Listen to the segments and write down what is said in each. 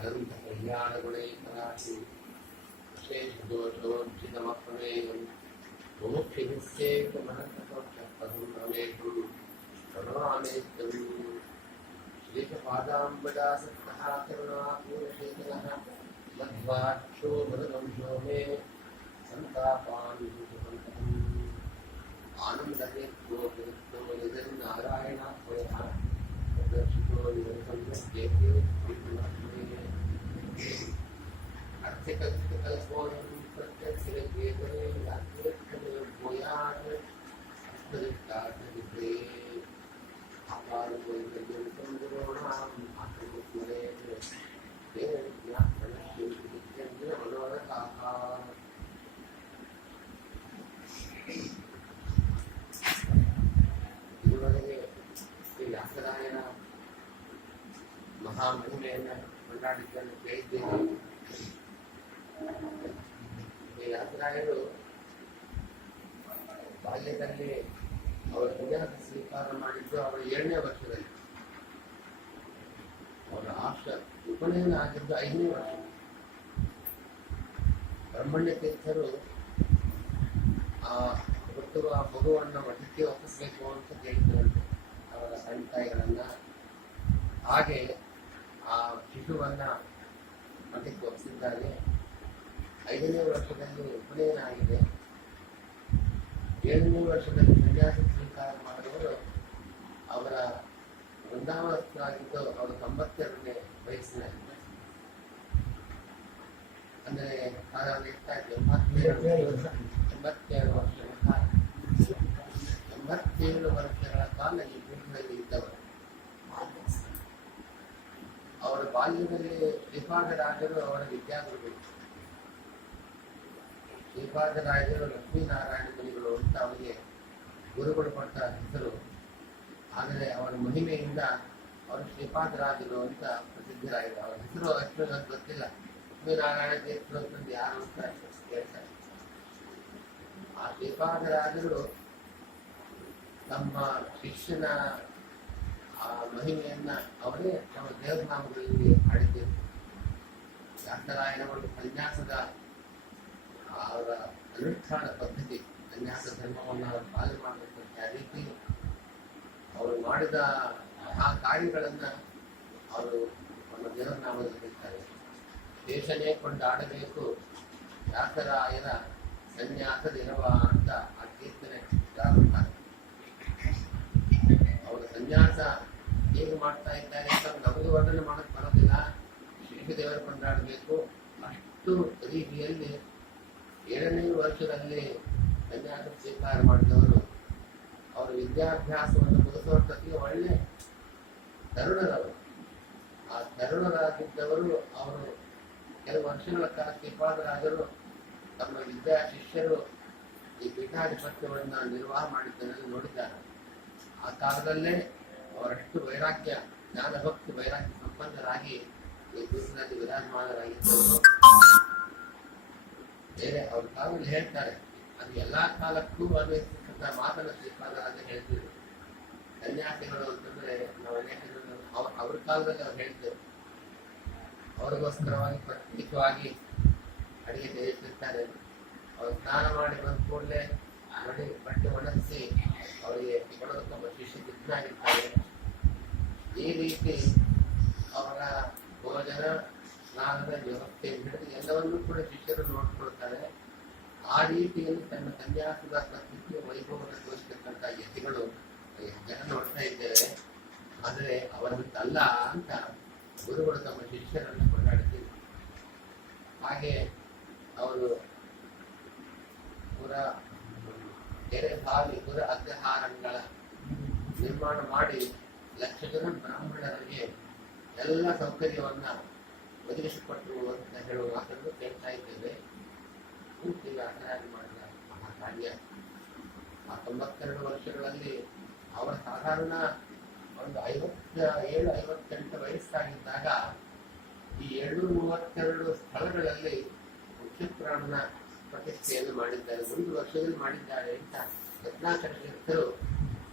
ಅನಂತ ಕಲ್ಯಾಣಗುಣೈಕರಾಶಿ ವಿಶೇಷದೋಷೋಚಿತಮಪ್ರಮೇಯಂ ಮುಮುಕ್ಷಿಭಿಶ್ಚೇಕಮನಂತಪಕ್ಷಪದಂ ಪ್ರಣಮಾಮೇತ್ಯಂ ಶ್ರೀಪಾದಾಂಬದಾಸಕ್ತಃ ಕರುಣಾಪೂರ್ಣಶೇಖರಃ ಮಧ್ವಾಕ್ಷೋ ಮದವಂಶೋ ಮೇ ಸಂತಾಪಾನ್ ಆನಂದನೇತ್ರೋ ಪ್ರದತ್ತೋ ನಿಜನ್ನಾರಾಯಣಾತ್ಮಯಃ ಪ್ರದರ್ಶಿತೋ ನಿರಸಂಜೇತೆ ಅರ್ಥಕಲ್ಪೋಯಂ ಪ್ರತ್ಯಕ್ಷಿರಗೇತನೇ ಯಾತ್ರಿಕನೇ ಭೂಯಾತ್ ಅಷ್ಟದಿಕ್ಕಾರ್ಥವಿದ್ರೇ ಅಪಾರವೈದ್ಯಂ ಗುರುಣಾಂ ಆತ್ಮಸ್ಮರೇ ದೇವಜ್ಞಾನಶ್ರೀ ಮನೋರಥಾಃ. ಇದುವರೆಗೆ ಶ್ರೀ ವ್ಯಾಸರಾಯನ ಮಹಾಮಹಿಮೆಯನ್ನು ಕೊಂಡಾಡಿದ್ದನ್ನು ಕೇಳಿದ್ದೇನೆ. ಈ ವ್ಯಾಸರಾಯರು ಬಾಲ್ಯದಲ್ಲಿ ಅವರ ಸನ್ಯಾಸ ಸ್ವೀಕಾರ ಮಾಡಿದ್ದು ಅವರ 7ನೇ ವರ್ಷದಲ್ಲಿ. ಅವರ ಉಪನಯನ ಆಗಿದ್ದು 5ನೇ ವರ್ಷ. ಬ್ರಹ್ಮಣ್ಯ ತೀರ್ಥರು ಹುಟ್ಟುವ ಮಗುವನ್ನು ಮಠಕ್ಕೆ ಒಪ್ಪಿಸ್ಬೇಕು ಅಂತ ಕೇಳಿದ್ರಂತೆ ಅವರ ಸಣ್ಣ ತಾಯಿಗಳನ್ನ. ಹಾಗೆ ಆ ಶಿಶುವನ್ನ ಮಠಕ್ಕೆ ಒಪ್ಪಿಸಿದ್ದಾರೆ. 5ನೇ ವರ್ಷದಲ್ಲಿ ಉಪನಯನ ಆಗಿದೆ. 7ನೇ ವರ್ಷದಲ್ಲಿ ಸನ್ಯಾಸ ಸ್ವೀಕಾರ ಮಾಡಿದವರು ಅವರ ವೃಂದಾವನಸ್ಥರಾಗಿದ್ದು ಅವರು 92ನೇ ವಯಸ್ಸಿನಲ್ಲಿ, ಅಂದರೆ 87 ವರ್ಷಗಳ ಕಾಲ ಈ ಪೀಠದಲ್ಲಿ ಇದ್ದವರು. ಅವರ ಬಾಲ್ಯದಲ್ಲಿ ಶ್ರೀಪಾದರಾಜರು ಅವರ ವಿದ್ಯಾಗುರುಗಳು. ಶ್ರೀಪಾದರಾಜರು ಲಕ್ಷ್ಮೀನಾರಾಯಣ ಮುನಿಗಳು ಅಂತ ಅವರಿಗೆ ಗುರುಗಳು ಕೊಟ್ಟ ಹೆಸರು. ಆದರೆ ಅವರ ಮಹಿಮೆಯಿಂದ ಅವರು ಶ್ರೀಪಾದರಾಜರು ಅಂತ ಪ್ರಸಿದ್ಧರಾಗಿದ್ದಾರೆ. ಅವರ ಹೆಸರು ಅಷ್ಟು ಗೊತ್ತಿಲ್ಲ. ಲಕ್ಷ್ಮೀನಾರಾಯಣ ತೀರ್ಥರು ಅಂತಂದು ಯಾರು ಅಂತ ಹೇಳ್ತಾರೆ. ಆ ಶ್ರೀಪಾದರಾಜರು ತಮ್ಮ ಶಿಷ್ಯನ ಆ ಮಹಿಮೆಯನ್ನ ಅವರೇ ತಮ್ಮ ದೇವನಾಮಗಳಲ್ಲಿ ಹಾಡಿದ್ದರು. ವ್ಯಾಸರಾಯನ ಒಂದು ಸನ್ಯಾಸದ ಅವರ ಅನುಷ್ಠಾನ ಪದ್ಧತಿ, ಸನ್ಯಾಸ ಧರ್ಮವನ್ನು ಅವರು ಪಾಲನೆ ಮಾಡಬೇಕಂತ ರೀತಿ ಅವರು ಮಾಡಿದ ಆ ಕಾರ್ಯಗಳನ್ನ ಅವರು ನಮ್ಮ ದೇವನಾಮದಲ್ಲಿ ಹೇಳ್ತಾರೆ. ಶೇಷನೇ ಕೊಂಡಾಡಬೇಕು ವ್ಯಾಸರಾಯನ ಸನ್ಯಾಸದಿರವ ಅಂತ ಆ ಕೀರ್ತನೆ ಪ್ರಾರಂಭ. ಅವರ ಸನ್ಯಾಸ ಹೇಗೆ ಮಾಡ್ತಾ ಇದ್ದಾರೆ ಅಂತ ನಮಗೆ ವರ್ಣನೆ ಮಾಡಕ್ ಬರೋದಿಲ್ಲ. ಶೇಷದೇವರು ಕೊಂಡಾಡಬೇಕು ಅಷ್ಟು ರೀತಿಯಲ್ಲಿ 7ನೇ ವರ್ಷದಲ್ಲಿ ಸನ್ಯಾಸ ಸ್ವೀಕಾರ ಮಾಡಿದವರು. ಅವರ ವಿದ್ಯಾಭ್ಯಾಸವನ್ನು ಮುಗಿಸುವಷ್ಟೊತ್ತಿಗೆ ಒಳ್ಳೆ ತರುಣರವರು. ಆ ತರುಣರಾಗಿದ್ದವರು ಅವರು ಕೆಲವು ವರ್ಷಗಳ ಕಾಲ ಶ್ರೀಪಾದರಾಜರು ತಮ್ಮ ವಿದ್ಯಾ ಶಿಷ್ಯರು ಈ ಪೀಠಾಧಿಪತ್ಯವನ್ನು ನಿರ್ವಾಹ ಮಾಡಿದ್ದನ್ನು ನೋಡಿದ್ದಾರೆ. ಆ ಕಾಲದಲ್ಲೇ ಅವರಷ್ಟು ವೈರಾಗ್ಯ, ಜ್ಞಾನಭಕ್ತಿ ವೈರಾಗ್ಯ ಸಂಪನ್ನರಾಗಿ ಈ ಪೀಠದಲ್ಲಿ ವಿರಾಜಮಾನರಾಗಿದ್ದವರು. ಬೇರೆ ಅವ್ರ ಕಾಲದಲ್ಲಿ ಹೇಳ್ತಾರೆ, ಅದು ಎಲ್ಲಾ ಕಾಲಕ್ಕೂ ಅನ್ವಯಿಸಿದ ಮಾತನ್ನು ಶ್ರೀಪಾದರಾಜ ಹೇಳ್ತಿದ್ರು. ಸನ್ಯಾಸಿಗಳು ಅಂತಂದ್ರೆ ನಾವು ಅನೇಕ ಅವ್ರ ಕಾಲದಲ್ಲಿ ಅವ್ರು ಹೇಳ್ತೇವೆ. ಅವ್ರಿಗೋಸ್ಕರವಾಗಿ ಪ್ರತ್ಯೇಕವಾಗಿ ಅಡಿಗೆ ತಯಾರಿಸಿರ್ತಾರೆ. ಅವ್ರು ಸ್ನಾನ ಮಾಡಿ ಬಂದ ಕೂಡಲೇ ಬಟ್ಟೆ ಒಣಗಿಸಿ ಅವರಿಗೆ ಕೊಡೋದಕ್ಕೊಬ್ಬ ಶಿಷ್ಯ ಸಿದ್ಧನಾಗಿರ್ತಾರೆ. ಈ ರೀತಿ ಅವರ ಭೋಜನ ಸ್ನಾನದ ವ್ಯವಸ್ಥೆ ಹಿಡಿದು ಎಲ್ಲವನ್ನೂ ಕೂಡ ಶಿಷ್ಯರು ನೋಡ್ಕೊಳ್ತಾರೆ. ಆ ರೀತಿಯಲ್ಲಿ ತನ್ನ ಸನ್ಯಾಸದ ಪ್ರಕೃತಿಯ ವೈಭವವನ್ನು ತೋರಿಸಿರ್ತಕ್ಕಂಥ ಯತಿಗಳು ಜನ ನೋಡ್ತಾ ಇದ್ದೇವೆ. ಆದರೆ ಅವರದ್ದಲ್ಲ ಅಂತ ಗುರುಗಳು ತಮ್ಮ ಶಿಷ್ಯರನ್ನು ಕೊಂಡಾಡ್ತಿದ್ರು. ಹಾಗೆ ಅವರು ಕೆರೆ ಬಾವಿ ಅಗ್ರಹಾರಗಳ ನಿರ್ಮಾಣ ಮಾಡಿ 1,00,000 ಜನ ಬ್ರಾಹ್ಮಣರಿಗೆ ಎಲ್ಲ ಸೌಕರ್ಯವನ್ನ ಒದಗಿಸಿಕೊಟ್ಟರು ಅಂತ ಹೇಳುವ ಮಾತನ್ನು ಕೇಳ್ತಾ ಇದ್ದೇವೆ. ಪೂರ್ತಿ ವ್ಯಾಸರಾಯ ಮಾಡಿದ ಮಹಾಕಾರ್ಯ. ಆ 92 ವರ್ಷಗಳಲ್ಲಿ ಅವರ ಸಾಧಾರಣ ಒಂದು 57-58 ವಯಸ್ಸಾಗಿದ್ದಾಗ ಈ 732 ಸ್ಥಳಗಳಲ್ಲಿ ಮುಖ್ಯಪ್ರಾಣನ ಪ್ರತಿಷ್ಠೆಯನ್ನು ಮಾಡಿದ್ದಾರೆ. 1 ವರ್ಷದಲ್ಲಿ ಮಾಡಿದ್ದಾರೆ ಅಂತ ರತ್ನಾಕರ ತೀರ್ಥರು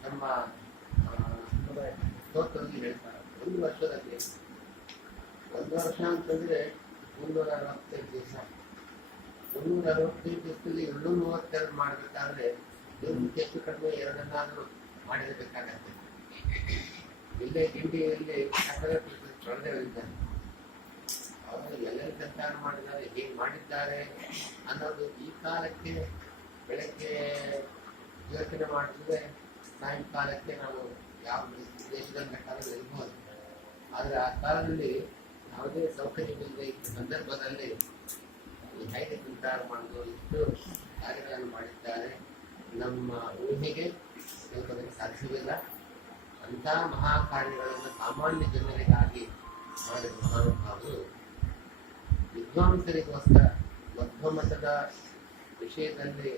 ನಮ್ಮ ಸ್ತೋತ್ರದಲ್ಲಿ ಹೇಳ್ತಾರೆ. 1 ವರ್ಷದಲ್ಲಿ ಒಂದು ವರ್ಷ ಅಂತಂದ್ರೆ 365 ದಿವಸ. 365 ದಿವಸದಲ್ಲಿ 232 ಮಾಡಬೇಕಾದ್ರೆ ದಿನಕ್ಕೆ ಎಷ್ಟು ಕಡಿಮೆ 2 ಮಾಡಿರಬೇಕಾಗತ್ತೆ. ಇಲ್ಲೇ ಗಿಂಡಿಯಲ್ಲಿ ತೊಳೆದಿದ್ದಾರೆ. ಅವರು ಎಲ್ಲೆಲ್ಲಿ ಸಂಚಾರ ಮಾಡಿದ್ದಾರೆ, ಹೇಗೆ ಮಾಡಿದ್ದಾರೆ ಅನ್ನೋದು ಈ ಕಾಲಕ್ಕೆ ಬೆಳಗ್ಗೆ ಯೋಚನೆ ಮಾಡಿದ್ರೆ ಸಾಯಂಕಾಲಕ್ಕೆ ನಾವು ಯಾವ ದೇಶದಲ್ಲಿ ಬೇಕಾದ್ರೆ ಇರ್ಬೋದು. ಆದರೆ ಆ ಕಾಲದಲ್ಲಿ ಯಾವುದೇ ಸೌಕರ್ಯವಿಲ್ಲದೆ ಇದ್ದ ಸಂದರ್ಭದಲ್ಲಿ ಹೇಗೆ ಸಂಚಾರ ಮಾಡೋದು, ಇಷ್ಟು ಕಾರ್ಯಗಳನ್ನು ಮಾಡಿದ್ದಾರೆ. ನಮ್ಮ ಊಹೆಗೆ ತಿಳ್ಕೋದಕ್ಕೆ ಸಾಧ್ಯವಿಲ್ಲ. ಅಂಥ ಮಹಾ ಕಾರ್ಯಗಳನ್ನು ಸಾಮಾನ್ಯ ಜನರಿಗಾಗಿ ಮಾಡಿದ ಮಹಾನುಭಾವರು ವಿದ್ವಾಂಸರಿಗೋಸ್ಕರ ಮಧ್ವಮಠದ ವಿಷಯದಲ್ಲಿ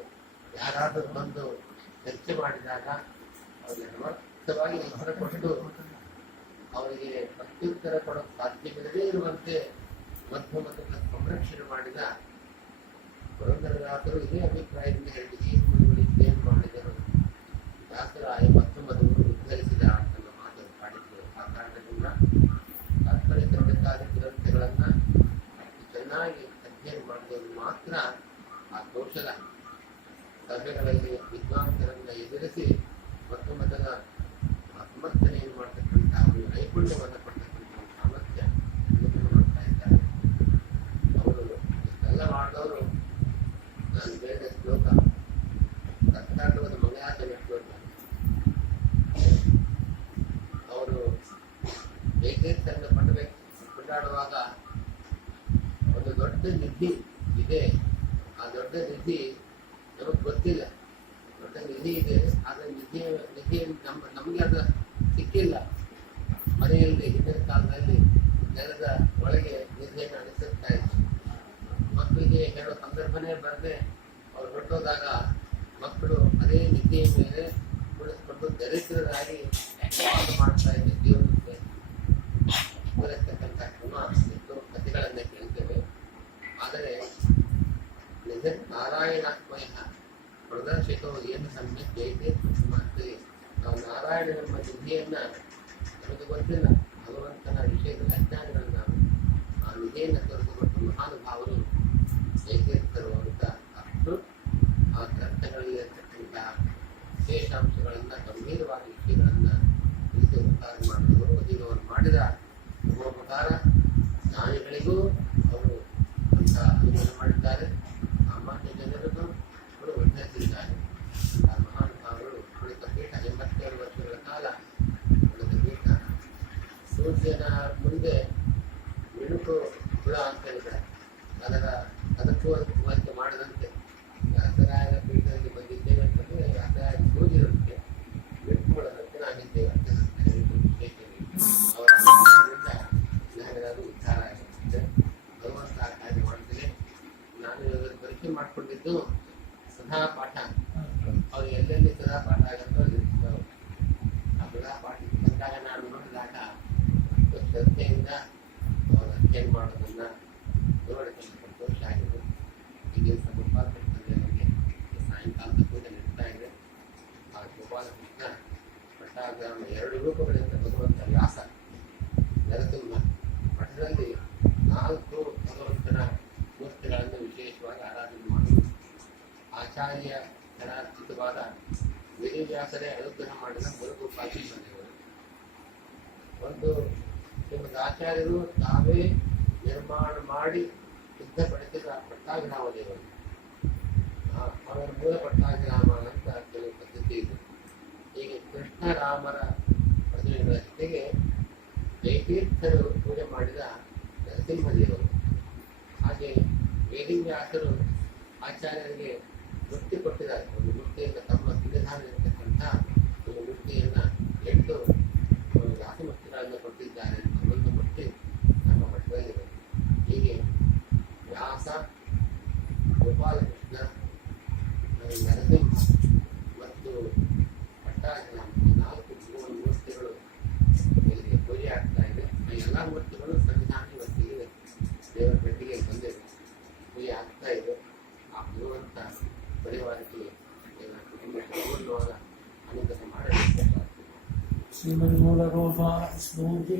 ಯಾರಾದರೂ ಬಂದು ಚರ್ಚೆ ಮಾಡಿದಾಗ ಅವರಿಗೆ ಸಮರ್ಥವಾಗಿ ಉತ್ತರ ಕೊಟ್ಟು ಅವರಿಗೆ ಪ್ರತ್ಯುತ್ತರ ಕೊಡೋಕೆ ಸಾಧ್ಯವಿಲ್ಲದೇ ಇರುವಂತೆ ಮಧ್ವಮಠದ ಸಂರಕ್ಷಣೆ ಮಾಡಿದ ಪುರಂದರದಾಸರು ಇದೇ ಅಭಿಪ್ರಾಯದಿಂದ ಹೇಳಿದ ಈ ಮುನಿಗಳಿದ್ದೇನು ಮಾಡಿದರು, ದಾಸರಾಯ ಮಧ್ವಮಠವನ್ನು ಉದ್ಧರಿಸಿದ ಅನ್ನೋ ಮಾತು ಪಾಡಿದ್ರು. ಆ ಕಾರಣದಿಂದ ತಾತ್ಪರ್ಯಬೇಕಾದ ಗ್ರಂಥಗಳನ್ನ ಚೆನ್ನಾಗಿ ಅಧ್ಯಯನ ಮಾಡಿದವರು ಮಾತ್ರ ಆ ಕೌಶಲ ಸಭೆಗಳಲ್ಲಿ ವಿದ್ವಾಂಸರನ್ನ ಎದುರಿಸಿ ಮಧ್ವಮಠದ ಸಮರ್ಥನೆಯನ್ನು ಮಾಡತಕ್ಕಂಥ ಅವರು ನೈಪುಣ್ಯವನ್ನು ಪಡ್ತಕ್ಕಂಥ ಸಾಮರ್ಥ್ಯ ಮಾಡ್ತಾ ಇದ್ದಾರೆ. ಅವರು ಇಷ್ಟೆಲ್ಲ ಮಾಡಿದವರು ನಾನು ಬೇರೆ ಶ್ಲೋಕ ಕರ್ನಾಟಕದ ಮಂಗಳಾಚರಣೆ ಶ್ಲೋಕ ಅವರು ಏಕೇತನ ಕೊಂಡಾಡುವಾಗ ಒಂದು ದೊಡ್ಡ ನಿಧಿ ಇದೆ. ಆ ದೊಡ್ಡ ನಿಧಿ ನಮಗೆ ಗೊತ್ತಿಲ್ಲ. ದೊಡ್ಡ ನಿಧಿ ಇದೆ, ಆದರೆ ನಿಧಿ ನಮಗೆ ಅದು ಸಿಕ್ಕಿಲ್ಲ. ಮನೆಯಲ್ಲಿ ಹಿಂದಿನ ಕಾಲದಲ್ಲಿ ನೆಲದ ಒಳಗೆ ನಿಧಿಯನ್ನು ಅನಿಸುತ್ತಾ ಇತ್ತು. ಮಕ್ಕಳಿಗೆ ಹೇಳೋ ಸಂದರ್ಭನೇ ಬರದೆ ಅವ್ರು ಹೊರಟೋದಾಗ ಮಕ್ಕಳು ಅದೇ ನಿಧಿಯ ಮೇಲೆ ಕುಳಿತುಕೊಂಡು ದರಿದ್ರರಾಗಿ ಮಾಡ್ತಾ ಇದ್ದ ಜೀವನಕ್ಕೆ ಬರತಕ್ಕಂಥ ಕ್ರಮ ಎಷ್ಟೋ ಕಥೆಗಳನ್ನೇ ಕೇಳ್ತೇವೆ. ಆದರೆ ನಿಜ ನಾರಾಯಣಾತ್ಮಯ ಪ್ರದರ್ಶಿತೋ ಏನು ಸಮ್ಯಕ್ ಜೈತೆ ಮಾಡ್ತೀವಿ. ನಾವು ನಾರಾಯಣನ ನಿಧಿಯನ್ನ ನಮಗೆ ಗೊತ್ತಿಲ್ಲ, ಭಗವಂತನ ವಿಷಯದಲ್ಲಿ ಅಜ್ಞಾನಿಗಳನ್ನ ನಾವು ಆ ನಿಧಿಯನ್ನು ತೋರಿಸಿಕೊಟ್ಟು ಮಹಾನುಭಾವರು ಜೈತೀರ್ಥರು ಅಂತ ಅಷ್ಟು ಆ ಗ್ರಂಥಗಳಲ್ಲಿ ಇರತಕ್ಕಂಥ ವಿಶೇಷಾಂಶಗಳನ್ನ ಗಂಭೀರವಾದ ವಿಷಯಗಳನ್ನ ತಿಳಿಸಿ ಉಪಕಾರ ಮಾಡಿದವರು. ಈಗ ಅವರು ಮಾಡಿದ ಉಪಕಾರ ಜ್ಞಾನಿಗಳಿಗೂ ಅವರು ಅಂತ ಅನುಭವ ಮಾಡಿದ್ದಾರೆ, ಸಾಮಾನ್ಯ ಜನರಿಗೂ ಅವರು ಉದ್ಧರಿಸಿದ್ದಾರೆ. ಆ ಮಹಾನುಭಾವರು ಉಳಿದ ಪೀಠ 87 ವರ್ಷಗಳ ಕಾಲ ಉಳಿದ ಪೀಠ ಸೂರ್ಯನ ಮುಂದೆ ಮಿಣುಕು ಹುಳ ಅಂತ ಹೇಳಿದ್ದಾರೆ. ಅದಕ್ಕೂ ಹೋಲಿಕೆ ಮಾಡದಂತೆ ವ್ಯಾಸರಾಯರ ಪೀಠದಲ್ಲಿ ಬಂದಿದ್ದೇವೆ ಅಂತಂದ್ರೆ ವ್ಯಾಸರಾಯ ಸೂರ್ಯರಂತೆ ಮಿಣುಕು ಹುಳದಂತೆ ನಾವಿದ್ದೇವೆ ಅಂತ ಅವರ ಜ್ಞಾನದ ಉದ್ಧಾರ ಆಗುತ್ತೆ. ಭಗವಂತ ಕಾರ್ಯ ಮಾಡ್ತೇನೆ. ನಾನು ಇವಾಗ ಪರೀಕ್ಷೆ ಮಾಡ್ಕೊಂಡಿದ್ದು ಸದಾ ಪಾಠ. ಅವ್ರು ಎಲ್ಲೆಲ್ಲಿ ಸದಾ ಪಾಠ ಆಗತ್ತೋ ಆ ಸದಾ ಪಾಠ ಬಂದಾಗ ನಾನು ನೋಡಿದಾಗ ಶ್ರದ್ಧೆಯಿಂದ ಅವರು ಅಧ್ಯಯನ ಮಾಡೋದನ್ನ ನೋಡಿಕೊಂಡು ಸಂತೋಷ ಆಗಿದೆ. ಈ ದಿವಸ ಗೋಪಾಲಕೃಷ್ಣಂದ್ರೆ ನನಗೆ ಸಾಯಂಕಾಲದ ಪೂಜೆ ನಡೀತಾ ಇದೆ. ಆ ಗೋಪಾಲಕೃಷ್ಣ ಪಟ್ಟಾಗ್ರಾಮ 2 ರೂಪಗಳಿಂದ ಭಗವಂತ ವ್ಯಾಸ ನರಸಿಂಹ ಮಠದಲ್ಲಿ 4 ಭಗವಂತನ ಮೂರ್ತಿಗಳನ್ನು ವಿಶೇಷವಾಗಿ ಆರಾಧನೆ ಮಾಡುವುದು. ಆಚಾರ್ಯ ಧನಾರ್ಜಿತವಾದ ವೇದವ್ಯಾಸರೇ ಅನುಗ್ರಹ ಮಾಡಿದ ಮುರುಗೋಪಾಲಕೃಷ್ಣದೇವರು. ಒಂದು ಶ್ರೀಮದ್ ಆಚಾರ್ಯರು ತಾವೇ ನಿರ್ಮಾಣ ಮಾಡಿ ಸಿದ್ಧಪಡಿಸಿದ ಪಟ್ಟಾಭಿರಾಮ ದೇವರು. ಅವರ ಮೂಲ ಪಟ್ಟಾಭಿರಾಮ ಅಂತ ಕೆಲವು ಪದ್ಧತಿ ಇದೆ. ಹೀಗೆ ಕೃಷ್ಣರಾಮರ ಪ್ರತಿಮೆಗಳ ಜೊತೆಗೆ ಜೈತೀರ್ಥರು ಪೂಜೆ ಮಾಡಿದ ನರಸಿಂಹದೇವರು. ಹಾಗೆ ವೇದವ್ಯಾಸರು ಆಚಾರ್ಯರಿಗೆ ವೃತ್ತಿ ಕೊಟ್ಟಿದ್ದಾರೆ. ಒಂದು ವೃತ್ತಿಯಿಂದ ತಮ್ಮ ಸಂವಿಧಾನ ಇರತಕ್ಕಂಥ ಒಂದು ವೃತ್ತಿಯನ್ನ 8 ವ್ಯಾಸಮೂರ್ತಿಗಳನ್ನು ಕೊಟ್ಟಿದ್ದಾರೆ. ಒಂದು ಮುಟ್ಟಿ ನಮ್ಮ ಮಠದಲ್ಲಿದೆ. ಹೀಗೆ ವ್ಯಾಸ, ಗೋಪಾಲಕೃಷ್ಣ, ನರಸಿಂಹ ಮತ್ತು ಪಟ್ಟಾಭಿರಾಮ ಈ 4 ಮೂರ್ತಿಗಳು ಇಲ್ಲಿ ಪೂಜೆ ಆಗ್ತಾ ಇದೆ. ಆ ಎಲ್ಲ ಮೂರ್ತಿಗಳು ಸಂವಿಧಾನ ಇವತ್ತಿಗೆ ದೇವರ ಪೆಟ್ಟಿಗೆ ಬಂದಿದೆ, ಪೂಜೆ ಆಗ್ತಾ ಇದೆ. ಆ ಭಗವಂತ ಪರಿವಾರಕ್ಕೆ ಕುಟುಂಬಕ್ಕೆ ಪೂರ್ಣವಾದ ಅನುಗ್ರಹ ಮಾಡಬೇಕು. ಶ್ರೀಮನ್ಮೂಲ ರೂಪ ಸ್ಮೂತಿ